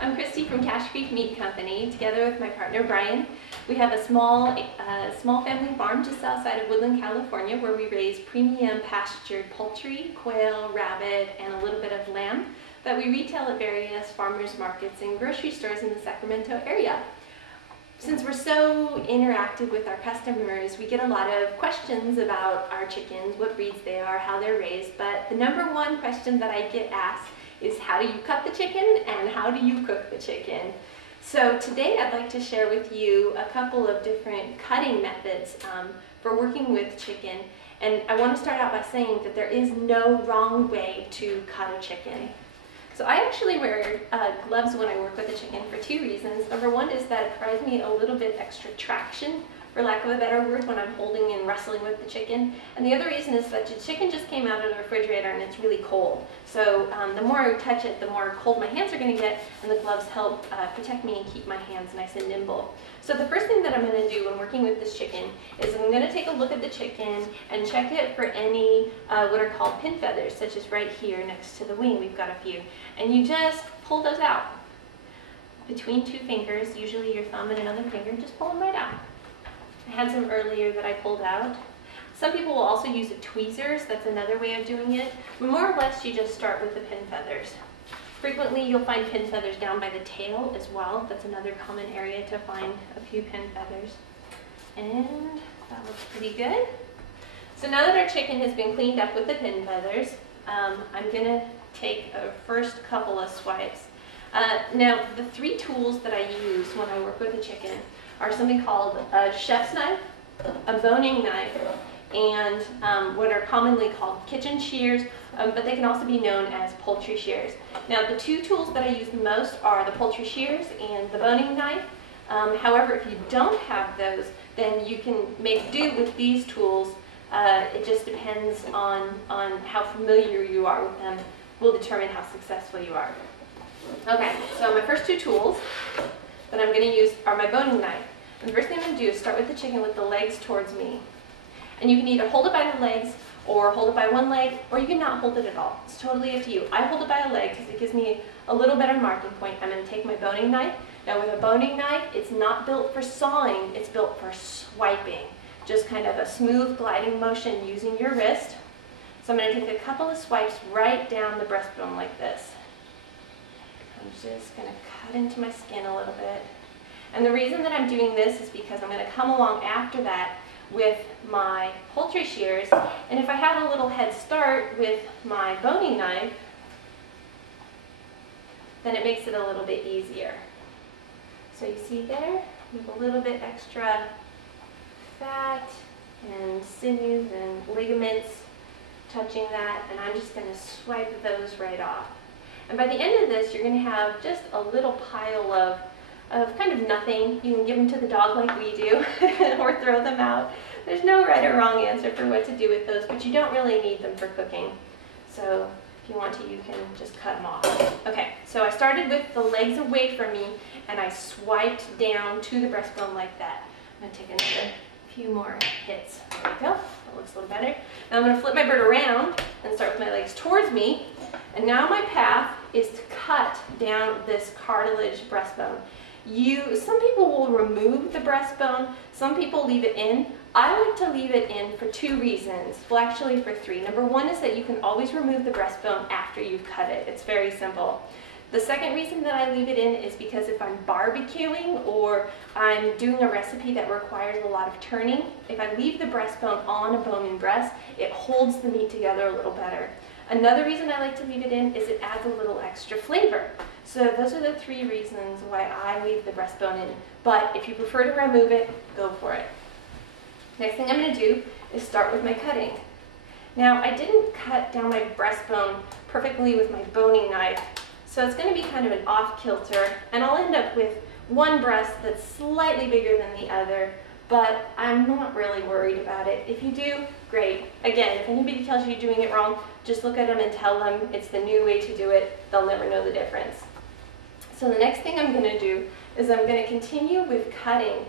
I'm Christy from Cache Creek Meat Company. Together with my partner Brian, we have a small family farm just outside of Woodland, California, where we raise premium pastured poultry, quail, rabbit, and a little bit of lamb that we retail at various farmers markets and grocery stores in the Sacramento area. Since we're so interactive with our customers, we get a lot of questions about our chickens, what breeds they are, how they're raised, but the number one question that I get asked is how do you cut the chicken and how do you cook the chicken? So today I'd like to share with you a couple of different cutting methods for working with chicken. And I want to start out by saying that there is no wrong way to cut a chicken. So I actually wear gloves when I work with the chicken for two reasons. Number one is that it provides me a little bit extra traction, for lack of a better word, when I'm holding and wrestling with the chicken. And the other reason is that the chicken just came out of the refrigerator and it's really cold. So the more I touch it, the more cold my hands are going to get, and the gloves help protect me and keep my hands nice and nimble. So the first thing that I'm going to do when working with this chicken is I'm going to take a look at the chicken and check it for any what are called pin feathers, such as right here next to the wing. We've got a few. And you just pull those out between two fingers, usually your thumb and another finger, and just pull them right out. I had some earlier that I pulled out. Some people will also use a tweezers. That's another way of doing it. But more or less, you just start with the pin feathers. Frequently, you'll find pin feathers down by the tail as well. That's another common area to find a few pin feathers. And that looks pretty good. So now that our chicken has been cleaned up with the pin feathers, I'm going to take a first couple of swipes. Now, the three tools that I use when I work with a chicken are something called a chef's knife, a boning knife, and what are commonly called kitchen shears, but they can also be known as poultry shears. Now, the two tools that I use the most are the poultry shears and the boning knife. However, if you don't have those, then you can make do with these tools. It just depends on how familiar you are with them will determine how successful you are. Okay, so my first two tools that I'm going to use are my boning knife. And the first thing I'm going to do is start with the chicken with the legs towards me. And you can either hold it by the legs or hold it by one leg, or you can not hold it at all. It's totally up to you. I hold it by a leg because it gives me a little better marking point. I'm going to take my boning knife. Now with a boning knife, it's not built for sawing, it's built for swiping. Just kind of a smooth gliding motion using your wrist. So I'm going to take a couple of swipes right down the breastbone like this. I'm just going to cut into my skin a little bit. And the reason that I'm doing this is because I'm going to come along after that with my poultry shears. And if I had a little head start with my boning knife, then it makes it a little bit easier. So you see there, we have a little bit extra fat and sinews and ligaments touching that, and I'm just going to swipe those right off. And by the end of this, you're going to have just a little pile of kind of nothing. You can give them to the dog like we do, or throw them out. There's no right or wrong answer for what to do with those, but you don't really need them for cooking. So if you want to, you can just cut them off. Okay, so I started with the legs away from me, and I swiped down to the breastbone like that. I'm going to take another few more hits. There we go. That looks a little better. Now I'm going to flip my bird around and start with my legs towards me. And now my path is to cut down this cartilage breastbone. Some people will remove the breastbone, some people leave it in. I like to leave it in for two reasons. Well, actually for three. Number one is that you can always remove the breastbone after you've cut it. It's very simple. The second reason that I leave it in is because if I'm barbecuing or I'm doing a recipe that requires a lot of turning, if I leave the breastbone on a bone and breast, it holds the meat together a little better. Another reason I like to leave it in is it adds a little extra flavor. So those are the three reasons why I leave the breastbone in. But if you prefer to remove it, go for it. Next thing I'm going to do is start with my cutting. Now, I didn't cut down my breastbone perfectly with my boning knife, so it's going to be kind of an off-kilter, and I'll end up with one breast that's slightly bigger than the other, but I'm not really worried about it. If you do, great. Again, if anybody tells you you're doing it wrong, just look at them and tell them it's the new way to do it. They'll never know the difference. So the next thing I'm going to do is I'm going to continue with cutting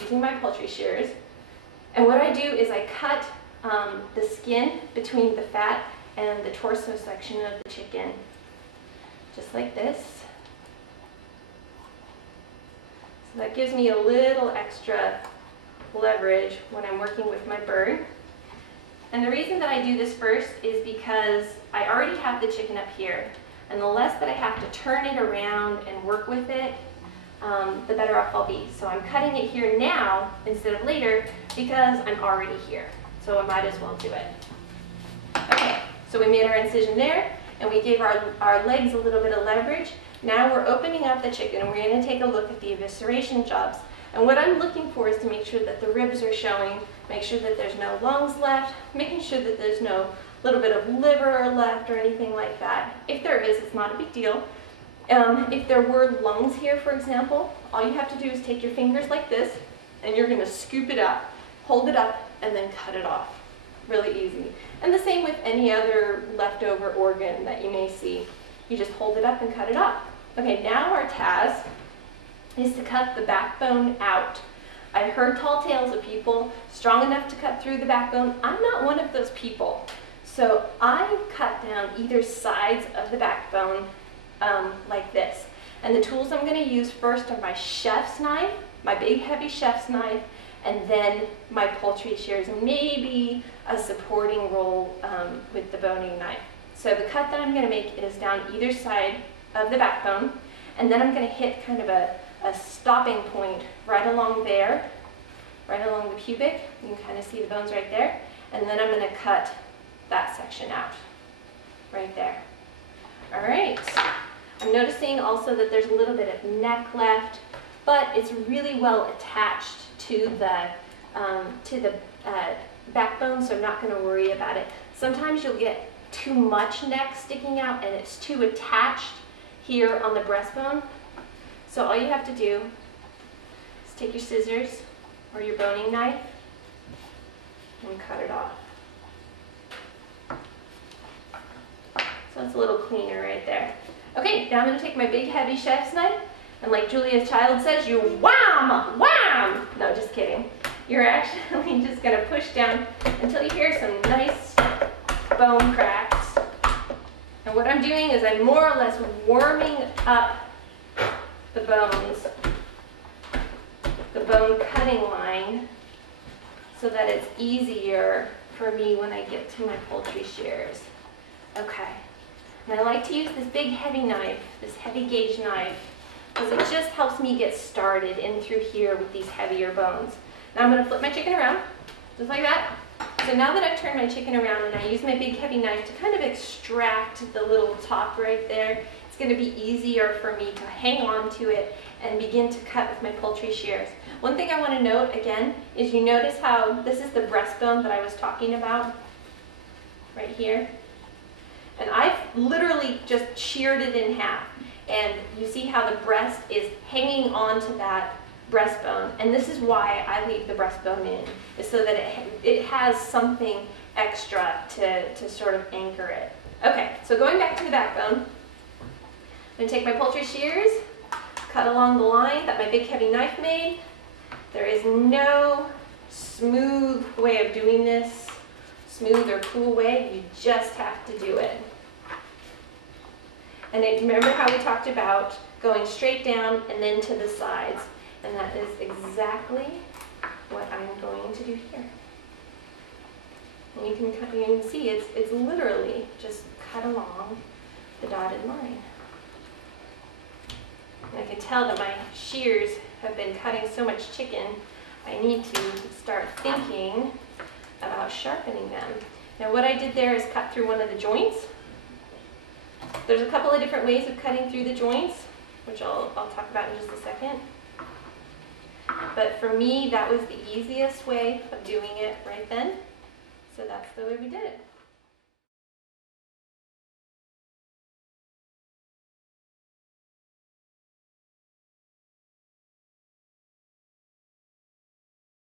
using my poultry shears. And what I do is I cut the skin between the fat and the torso section of the chicken, just like this. So that gives me a little extra leverage when I'm working with my bird. And the reason that I do this first is because I already have the chicken up here, and the less that I have to turn it around and work with it, the better off I'll be. So I'm cutting it here now instead of later because I'm already here. So I might as well do it. Okay, so we made our incision there, and we gave our legs a little bit of leverage. Now we're opening up the chicken, and we're going to take a look at the evisceration jobs. And what I'm looking for is to make sure that the ribs are showing, make sure that there's no lungs left, making sure that there's no little bit of liver left or anything like that. If there is, it's not a big deal. If there were lungs here, for example, all you have to do is take your fingers like this, and you're going to scoop it up, hold it up, and then cut it off. Really easy. And the same with any other leftover organ that you may see. You just hold it up and cut it off. Okay, now our task is to cut the backbone out. I've heard tall tales of people strong enough to cut through the backbone. I'm not one of those people. So I cut down either sides of the backbone like this. And the tools I'm going to use first are my chef's knife, my big heavy chef's knife, and then my poultry shears, and maybe a supporting roll with the boning knife. So the cut that I'm going to make is down either side of the backbone, and then I'm going to hit kind of a stopping point right along there, right along the pubic. You can kind of see the bones right there. And then I'm going to cut that section out, right there. All right. I'm noticing also that there's a little bit of neck left, but it's really well attached to the backbone, so I'm not going to worry about it. Sometimes you'll get too much neck sticking out and it's too attached here on the breastbone. So all you have to do is take your scissors or your boning knife and cut it off. So it's a little cleaner right there. Okay, now I'm going to take my big heavy chef's knife, and like Julia Child says, you wham, wham! No, just kidding. You're actually just going to push down until you hear some nice bone cracks. And what I'm doing is I'm more or less warming up the bones, the bone cutting line, so that it's easier for me when I get to my poultry shears. Okay, and I like to use this big heavy knife, this heavy gauge knife, because it just helps me get started in through here with these heavier bones. Now I'm going to flip my chicken around, just like that. So now that I've turned my chicken around and I use my big heavy knife to kind of extract the little top right there, it's going to be easier for me to hang on to it and begin to cut with my poultry shears. One thing I want to note again is you notice how this is the breastbone that I was talking about right here. And I've literally just sheared it in half. And you see how the breast is hanging on to that breastbone. And this is why I leave the breastbone in, is so that it has something extra to sort of anchor it. Okay, so going back to the backbone, I'm going to take my poultry shears, cut along the line that my big heavy knife made. There is no smooth way of doing this, smooth or cool way. You just have to do it. And remember how we talked about going straight down and then to the sides. And that is exactly what I'm going to do here. And you can see it's literally just cut along the dotted line. And I can tell that my shears have been cutting so much chicken, I need to start thinking about sharpening them. Now what I did there is cut through one of the joints. There's a couple of different ways of cutting through the joints, which I'll talk about in just a second. But for me, that was the easiest way of doing it right then. So that's the way we did it.